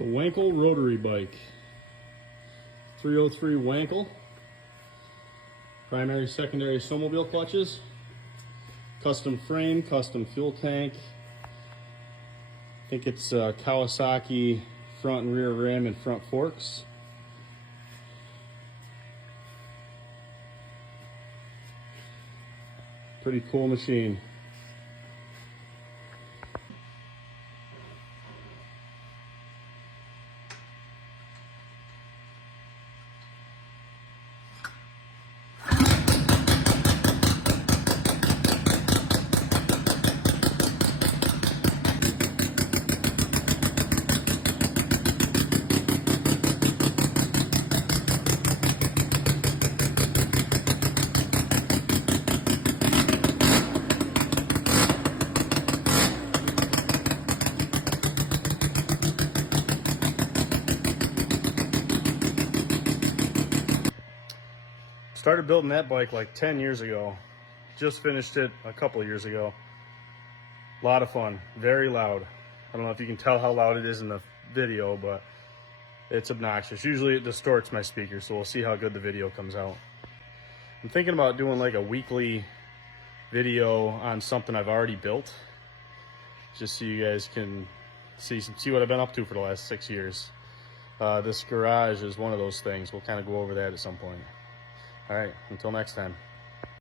The Wankel Rotary bike. 303 Wankel. Primary, secondary snowmobile clutches. Custom frame, custom fuel tank. I think it's Kawasaki front and rear rim and front forks. Pretty cool machine. Started building that bike like 10 years ago. Just finished it a couple of years ago. A lot of fun, very loud. I don't know if you can tell how loud it is in the video, but it's obnoxious. Usually it distorts my speaker, so we'll see how good the video comes out. I'm thinking about doing like a weekly video on something I've already built, just so you guys can see what I've been up to for the last 6 years. This garage is one of those things. We'll kind of go over that at some point. All right, until next time.